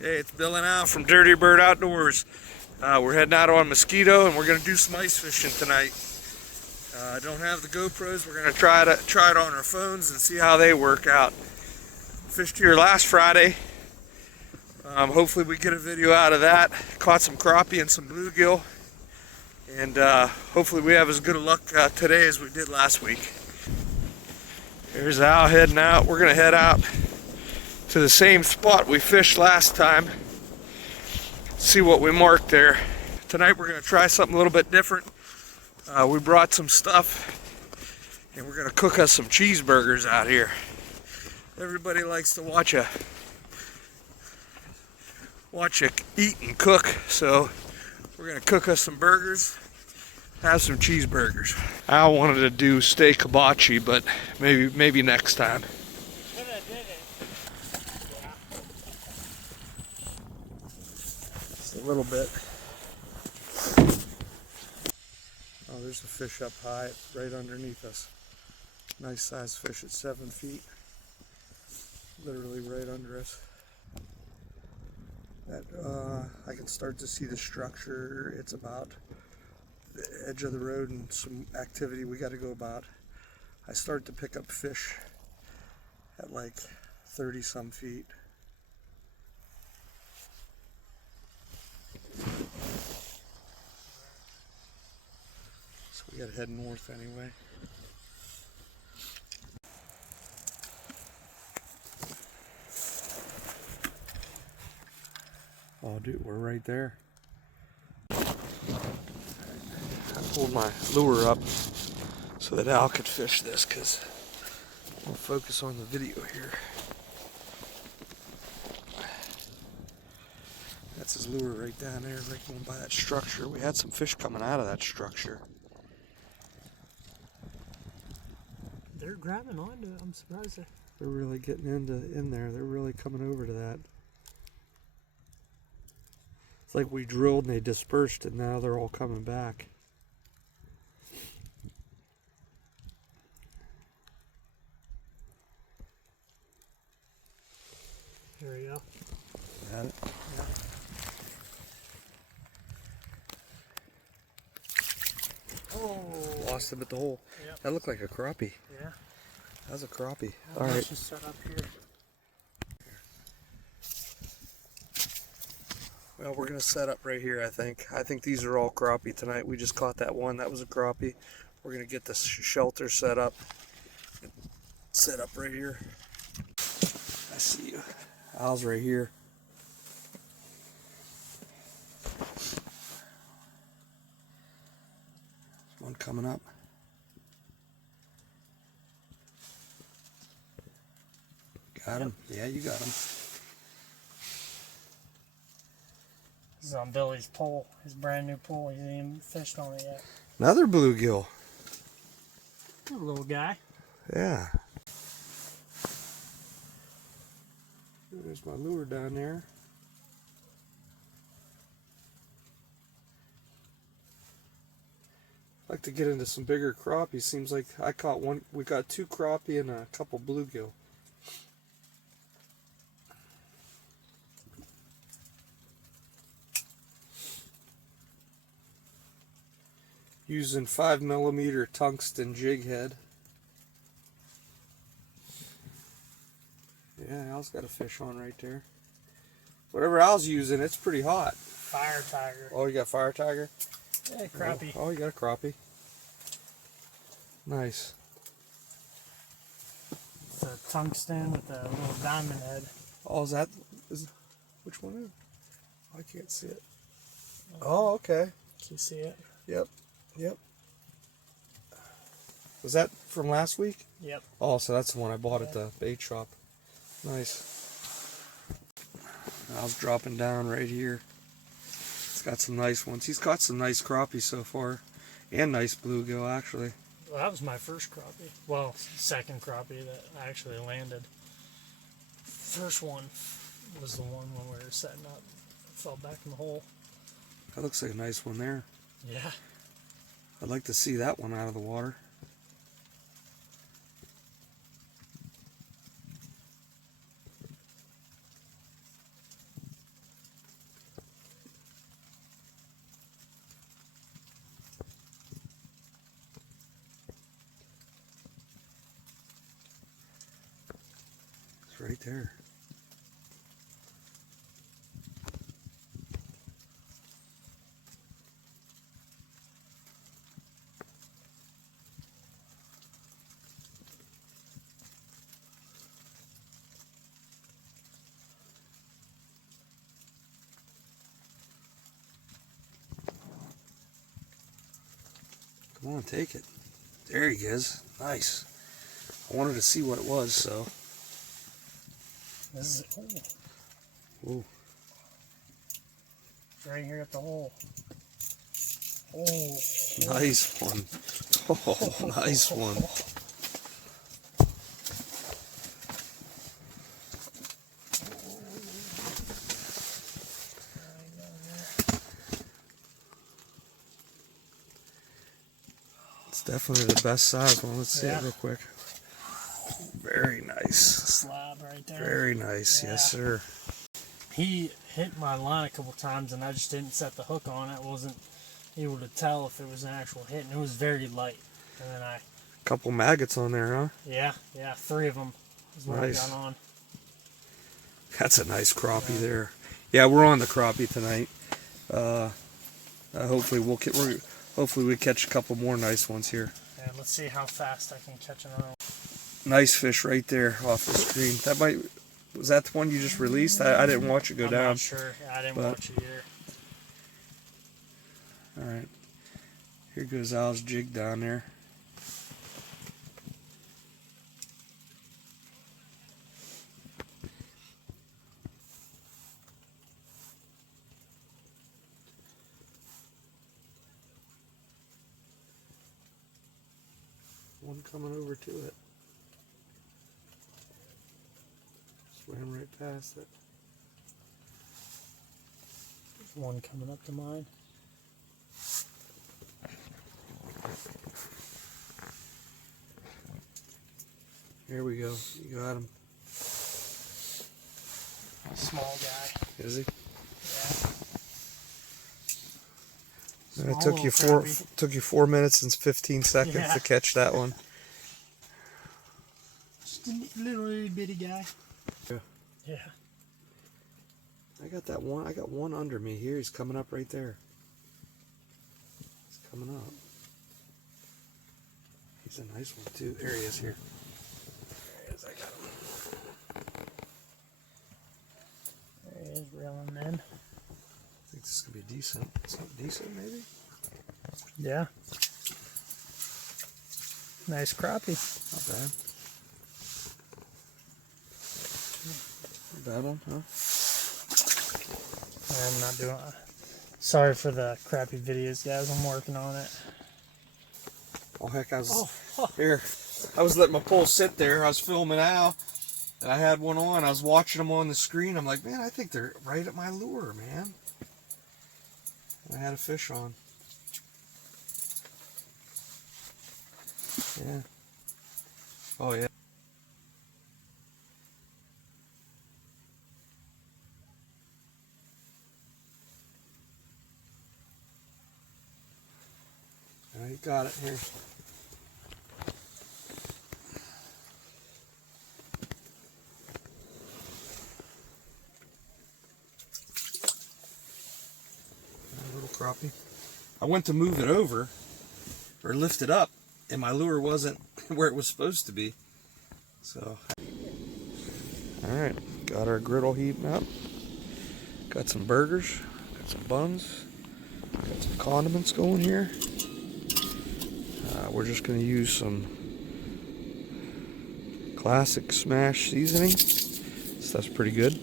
Hey, it's Bill and Al from Dirty Bird Outdoors. We're heading out on Mosquito and we're going to do some ice fishing tonight. I don't have the GoPros. We're going to try it on our phones and see how they work out. Fished here last Friday. Hopefully we get a video out of that. Caught some crappie and some bluegill. And hopefully we have as good a luck today as we did last week. Here's Al heading out. We're going to head out to the same spot we fished last time. See what we marked there. Tonight we're going to try something a little bit different. We brought some stuff and we're going to cook us some cheeseburgers out here. Everybody likes to watch you eat and cook, so we're going to cook us some burgers, have some cheeseburgers. I wanted to do steak hibachi, but maybe next time. A little bit. Oh, there's a fish up high right underneath us. Nice size fish at 7 feet. Literally right under us. That I can start to see the structure. It's about the edge of the road and some activity we got to go about. I start to pick up fish at like 30 some feet. So we gotta head north anyway. Oh dude, we're right there. I pulled my lure up so that Al could fish this, because we'll focus on the video here. That's his lure right down there, right going by that structure. We had some fish coming out of that structure. They're grabbing onto it. I'm surprised. They're really getting in there. They're really coming over to that. It's like we drilled and they dispersed and now they're all coming back. Here we go. Got it? Yeah. Oh! Lost him at the hole. Yep. That looked like a crappie. Yeah. That was a crappie. All right. Let's just set up here. Well, we're going to set up right here, I think. I think these are all crappie tonight. We just caught that one. That was a crappie. We're going to get the shelter set up. Set up right here. I see you. Al's right here. There's one coming up. Got him. Yeah, you got him. This is on Billy's pole, his brand new pole. He hasn't even fished on it yet. Another bluegill. A little guy. Yeah. There's my lure down there. I'd like to get into some bigger crappie. Seems like I caught one. We got 2 crappie and a couple bluegill. Using 5mm tungsten jig head. Yeah, Al's got a fish on right there. Whatever Al's using, it's pretty hot. Fire tiger. Oh, you got fire tiger? Yeah, crappie. Oh, you got a crappie. Nice. It's a tungsten with a little diamond head. Oh, which one is it? I can't see it. Oh, okay. Can you see it? Yep. Was that from last week? Yep. Oh, so that's the one I bought at the bait shop. Nice. I was dropping down right here. It's got some nice ones. He's caught some nice crappie so far. And nice bluegill, actually. Well, that was my first crappie. Well, second crappie that I actually landed. First one was the one when we were setting up. I fell back in the hole. That looks like a nice one there. Yeah. I'd like to see that one out of the water. right there. Come on, take it. There he is. Nice. I wanted to see what it was, so. This is Ooh. right here at the hole. Oh, Nice one. Oh, nice one. It's definitely the best size one. Let's see it real quick. Very nice. Slab right there. Very nice. Yeah. Yes, sir. He hit my line a couple times and I just didn't set the hook on it. Wasn't able to tell if it was an actual hit, and it was very light. And then Couple maggots on there, huh? yeah, 3 of them is what Nice. I got on. That's a nice crappie there. Yeah, we're on the crappie tonight. Hopefully hopefully we catch a couple more nice ones here. Yeah, let's see how fast I can catch another one. Nice fish right there off the screen. Was that the one you just released? I didn't watch it go down. I'm not sure. I didn't watch it either. All right. Here goes Al's jig down there. One coming over to it. Swam right past it. There's one coming up to mine. Here we go. You got him. Small guy. Is he? Yeah. It took you 4 minutes and 15 seconds to catch that one. Just a little bitty guy. Yeah. Yeah. I got that one. I got one under me here. He's coming up right there. He's coming up. He's a nice one too. There he is here. There he is. I got him. There he is, reeling in. I think this is gonna be decent. Something decent, maybe. Yeah. Nice crappie. Not bad. Not bad one, huh? I'm not doing it. Sorry for the crappy videos, guys. I'm working on it. Oh heck, here. I was letting my pole sit there. I was filming Al, and I had one on. I was watching them on the screen. I'm like, man, I think they're right at my lure, man. And I had a fish on. Yeah. Oh yeah. I got it here. A little crappie. I went to move it over or lift it up, and my lure wasn't where it was supposed to be. So, all right, got our griddle heating up. Got some burgers, got some buns, got some condiments going here. We're just going to use some classic smash seasoning. Stuff's pretty good.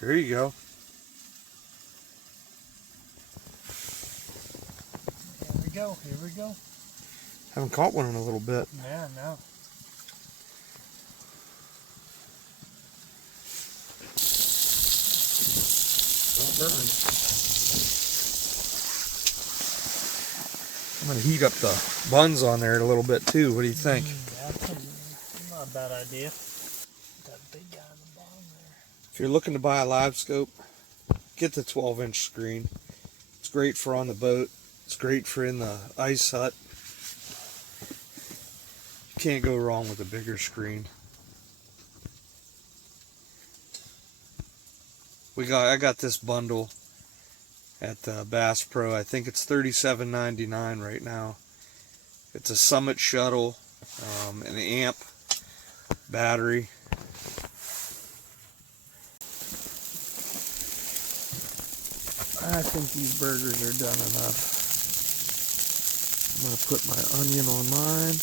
There you go. Here we go. Haven't caught one in a little bit. Yeah, no. Don't burn. I'm going to heat up the buns on there a little bit too. What do you think? Yeah, not a a bad idea. That big guy on the bottom there. If you're looking to buy a live scope, get the 12-inch screen. It's great for on the boat. It's great for in the ice hut. You can't go wrong with a bigger screen. I got this bundle at Bass Pro. I think it's $37.99 right now. It's a Summit shuttle, an amp, battery. I think these burgers are done enough. I'm going to put my onion on mine.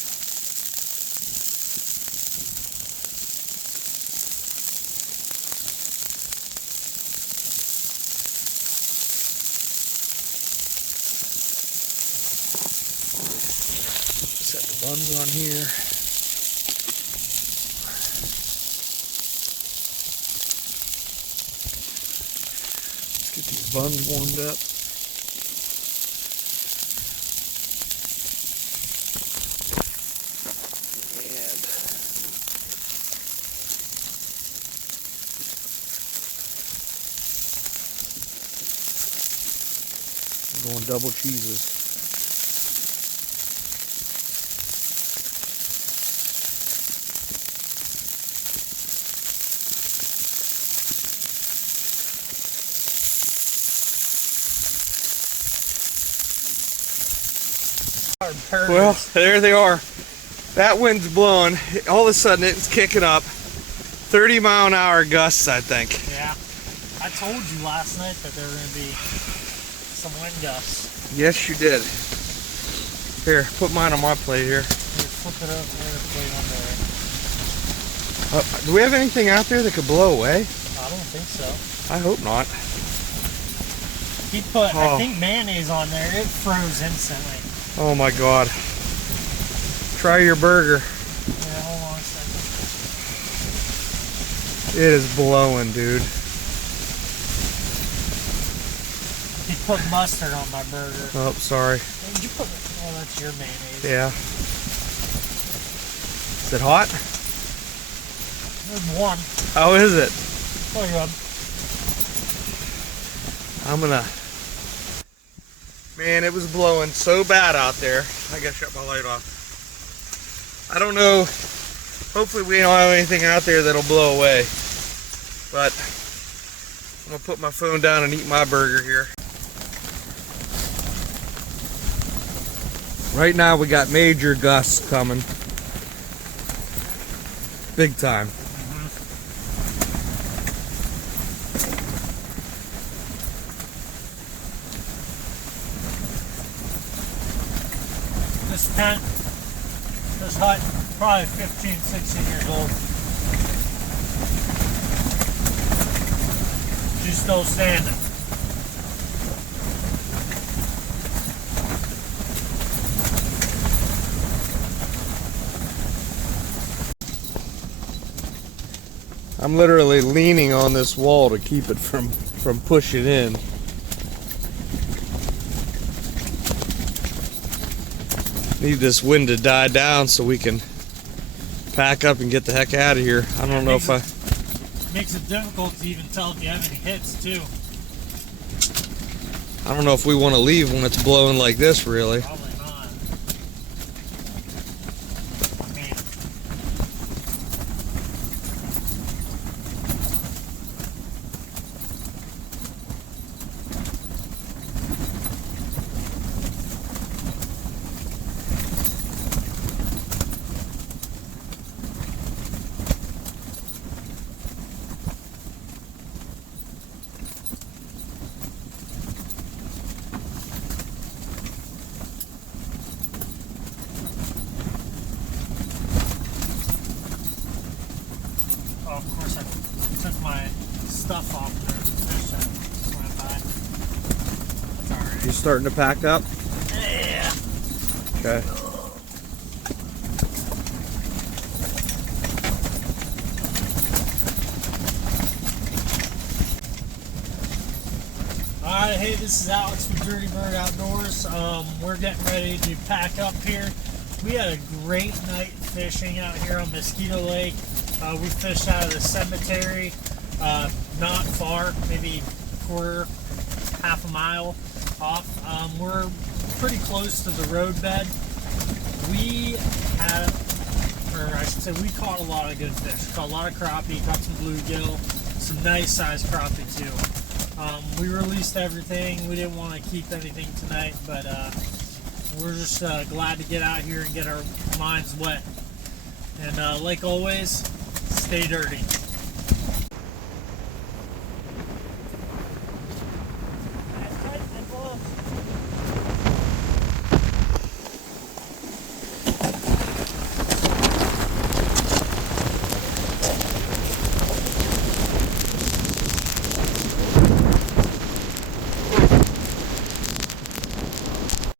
Set the buns on here. Get these buns warmed up. And I'm going double cheeses. Well, there they are. That wind's blowing. All of a sudden, it's kicking up. 30-mile-an-hour gusts, I think. Yeah. I told you last night that there were going to be some wind gusts. Yes, you did. Here, put mine on my plate here. Flip it up and plate on there. Do we have anything out there that could blow away? I don't think so. I hope not. He put, I think, mayonnaise on there. It froze instantly. Oh my God. Try your burger. Yeah, hold on a second. It is blowing, dude. He put mustard on my burger. Oh, sorry. Did you put, oh, that's your mayonnaise. Yeah. Is it hot? There's one. How is it? Oh, good. I'm gonna... Man, it was blowing so bad out there. I gotta shut my light off. I don't know. Hopefully we don't have anything out there that'll blow away. But I'm gonna put my phone down and eat my burger here. Right now we got major gusts coming. Big time. This tent, this hut, probably 15, 16 years old. She's still standing. I'm literally leaning on this wall to keep it from pushing in. Need this wind to die down so we can pack up and get the heck out of here. I don't know if Makes it difficult to even tell if you have any hits too. I don't know if we want to leave when it's blowing like this, really. Probably not. I mean, oh, of course I took my stuff off there. The fish that just went by. That's alright. You starting to pack up? Yeah. Okay. Alright, hey, this is Alex with Dirty Bird Outdoors. We're getting ready to pack up here. We had a great night fishing out here on Mosquito Lake. We fished out of the cemetery, not far, maybe half a mile off. We're pretty close to the roadbed. We had, or I should say, we caught a lot of good fish. Caught a lot of crappie, caught some bluegill, some nice sized crappie too. We released everything. We didn't want to keep anything tonight, but we're just glad to get out here and get our minds wet. And like always, stay dirty.